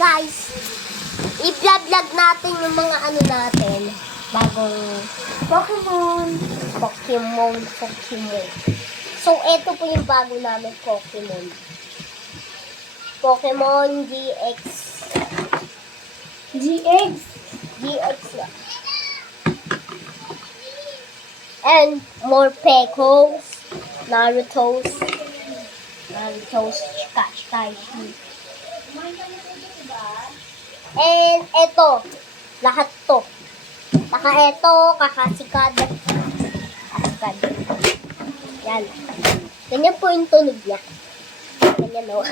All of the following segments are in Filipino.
guys, i-vlog natin yung mga ano natin. Bagong Pokemon. Pokemon. So, ito po yung bago namin Pokemon. Pokemon GX. GX. GX na. And more Pekos, Naruto's, Kakashi. And eto, lahat to. Saka eto, Kakasikad. Yan. Ganyan po yung tunog niya. Ganyan o.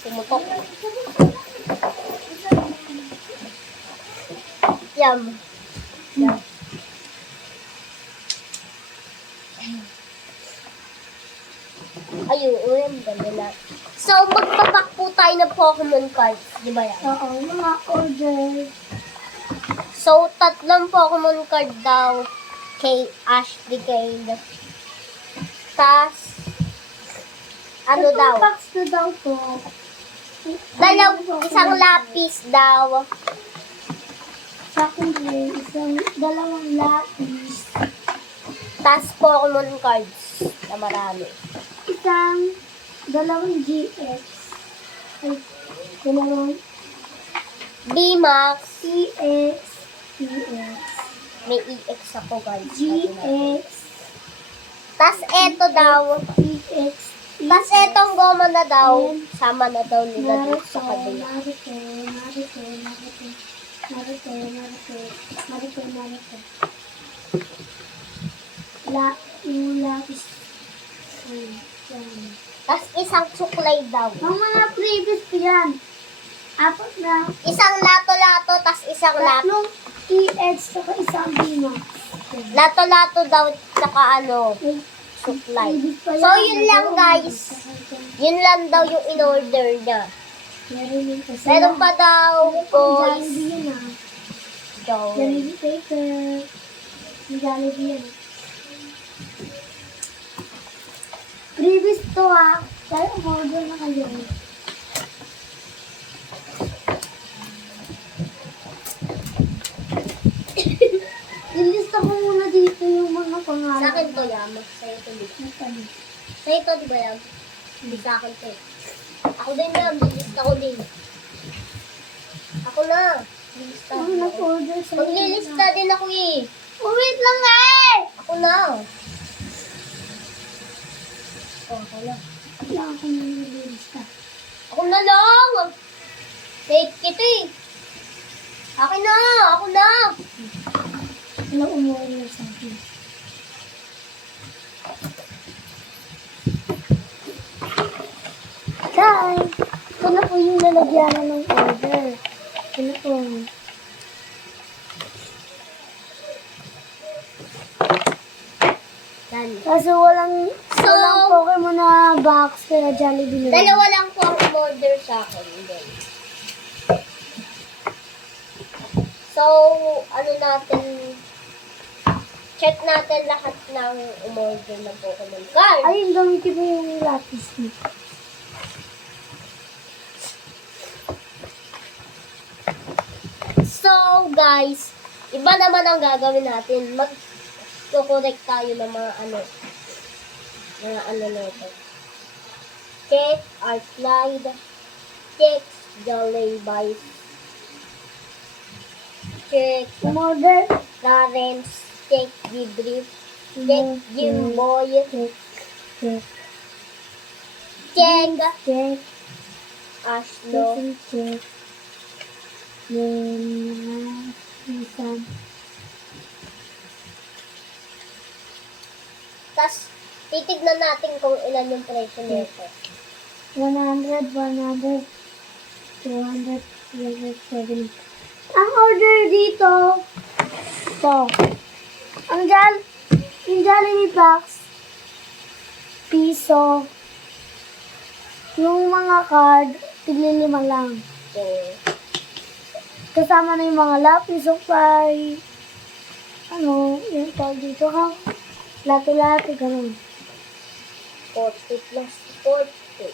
Tumutok. Yum. Ayun, ganda na. So, magpapak po tayo ng Pokemon cards. Di ba yan? Oo, mga order. So, 3 Pokemon card daw kay Ashley Cade. Tas, ano daw? Packs na daw to. Isang lapis daw. Sa akin din, dalawang lapis. Tas, Pokemon cards na marami. Dalawang GX. Ay, dalawang B-Max. CX. CX. May EX ako, guys. GX. Tas, eto daw. CX. Tas, etong goma na daw. Sama na daw nila dito sa kabila. Naruto. Yung lapis. Tas, isang suklay daw. Ang mga previous ko yan. Apat na. Isang lato-lato, tas isang lato. Tatlong EX saka isang Bimax. Lato-lato daw, saka ano, suklay. So, yun lang, guys. Yun lang daw yung in-order niya. Meron pa daw, boys. Jollibee yun ah. Joe. Jollibee paper. Yung Jollibee yan. Previous to ah. Kaya umorder na kayo. Ilista ko muna dito yung mga pangalan. Sa akin to, Yam. Sa'yo to, di ba? Sa'yo to, di ba, Yam? Hindi sa akin to. Ako din, Yam. Lilista ko din. Ako na. Lilista. Ako nag-order sa'yo. Maglilista din ako eh. Oh, wait lang nga eh! Ako na. Ako na. Wala ako nililista. Ako na lang. Take kita eh. Akin na. Ako na. Wala umorder sa akin. Guys, ito na po yung lalagyanan ng order. Ito na po. Yan. Kaso walang Pokemon na box kaya Jollibee na. Dalawa lang po ang order sa akin. Then. So, ano natin, check natin lahat ng umorder na Pokemon card. Ayun, gamitin mo yung lapis mo. So, guys, iba naman ang gagawin natin. Mag-correct tayo ng mga na ito. Check, art slide, check, Jollibee, check, Umorder. Clarence, check, Gidrift, check, Jimboy, Check. check, Check. Ashlo, Check. Then, isang. tas titignan natin kung ilan yung presyo nito. 100, 200, 370. Ang order dito, ito. Yung Jollibee box, piso. Yung mga card, tigli 5 lang. So, Kasama na yung mga lapis, supply. Yung tawag dito ha. Lato-lato, ganun. 40 plus 40.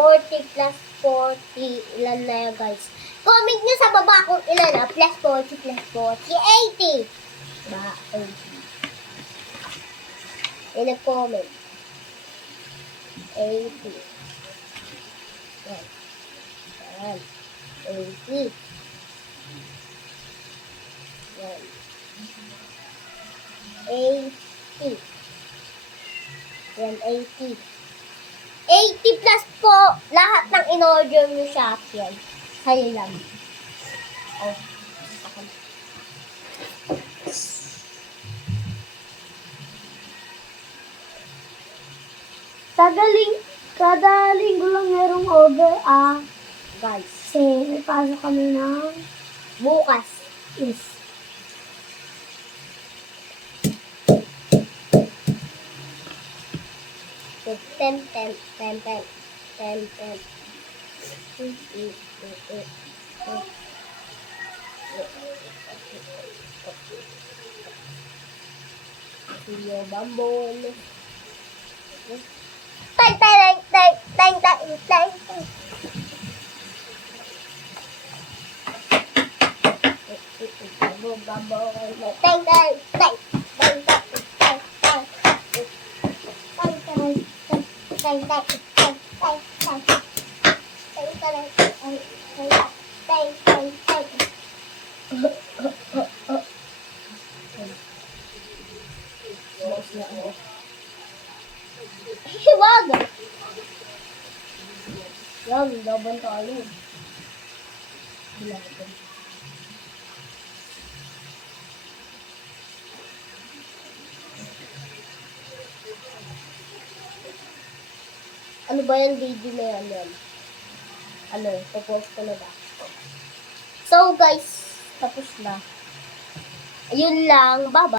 40 plus 40. Ilan na yan, guys? Comment nyo sa baba kung ilan na. Plus 40 plus 40. 80. Ba, 80. May nag-comment. 80. Yan. Yan. 80. Yan. 80. Yan, 80. 80 plus po lahat ng in-order nyo sa akin. Sa'yo lang. Oh. Kada linggo lang merong order, Guys, kasi may pasok kami ng bukas. is. Ten, ten, ten, ten, ten, ten. Yo, bambol. Tang, tang, tang, tang, tang, tang, tang. Bambol, tang, tang, tang, tang, tang, tang, tang. Tang, tang, tang, tang, tang, tang, tang, tang. Tang, tang, tang, tang, tang, tang. Wag! Yan, laban tayo. Laban. Ano ba yung video na yan? Ano, popost ko na ba? So guys, tapos na. Ayun lang, bye-bye.